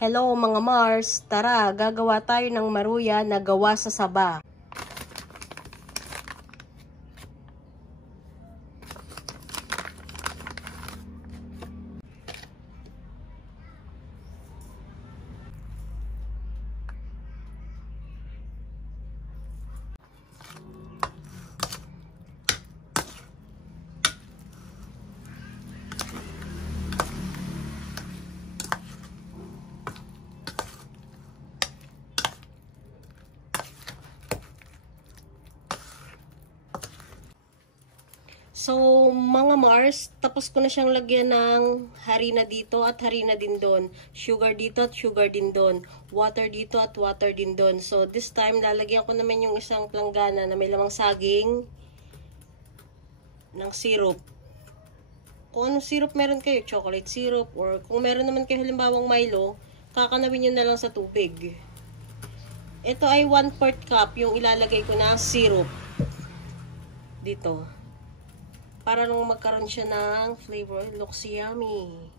Hello mga Mars, tara gagawa tayo ng maruya na gawa sa saba. So, mga Mars, tapos ko na siyang lagyan ng harina dito at harina din doon. Sugar dito at sugar din doon. Water dito at water din doon. So, this time, lalagyan ko naman yung isang planggana na may lamang saging ng syrup. Kung anong syrup meron kayo, chocolate syrup, or kung meron naman kayo halimbawang Milo, kakanawin nyo na lang sa tubig. Ito ay 1/4 cup yung ilalagay ko na syrup. Dito. Para nung magkaroon siya ng flavor. Looks yummy.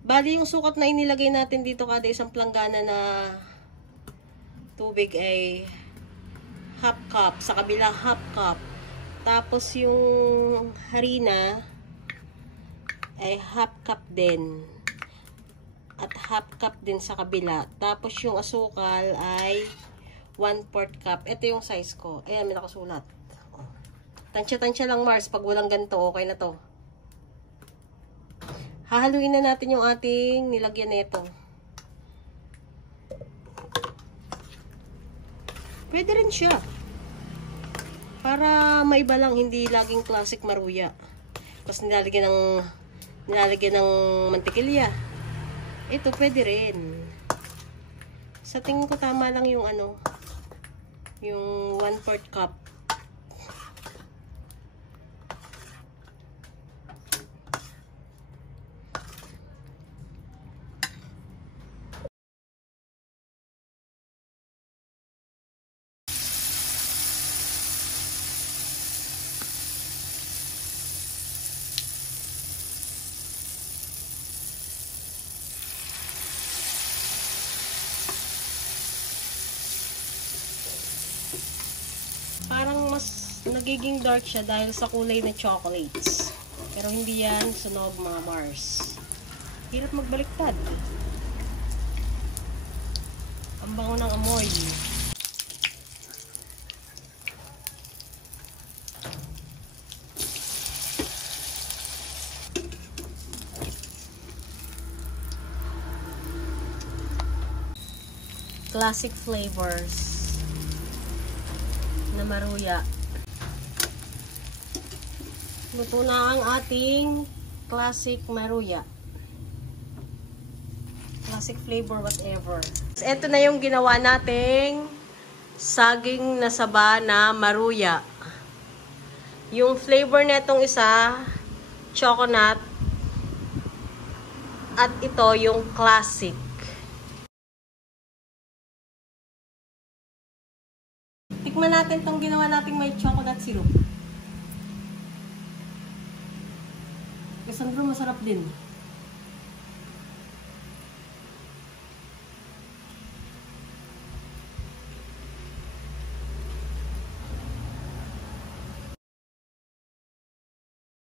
Bali, yung sukat na inilagay natin dito kada isang planggana na tubig ay half cup. Sa kabila, half cup. Tapos yung harina ay half cup din. At half cup din sa kabila. Tapos yung asukal ay 1/4 cup. Ito yung size ko. Ayan, may nakasulat. Tansya-tansya lang Mars, pag walang ganito, okay na to. Hahaluin na natin yung ating nilagyan nito. Pwede rin siya. Para maiba lang, hindi laging classic maruya. Tapos nilalagyan ng mantikilya. Ito pwede rin. Sa tingin ko tama lang yung yung 1/4 cup. Parang mas nagiging dark siya dahil sa kulay na chocolates. Pero hindi yan sunog mga Mars. Hirap magbaliktad. Ang bango ng amoy. Classic flavors na maruya. Luto na ang ating classic maruya. Classic flavor whatever. Ito na yung ginawa nating saging na saba na maruya. Yung flavor netong isa, coconut. At ito yung classic. Tikman natin itong ginawa nating may chocolate syrup. Cassandra, masarap din.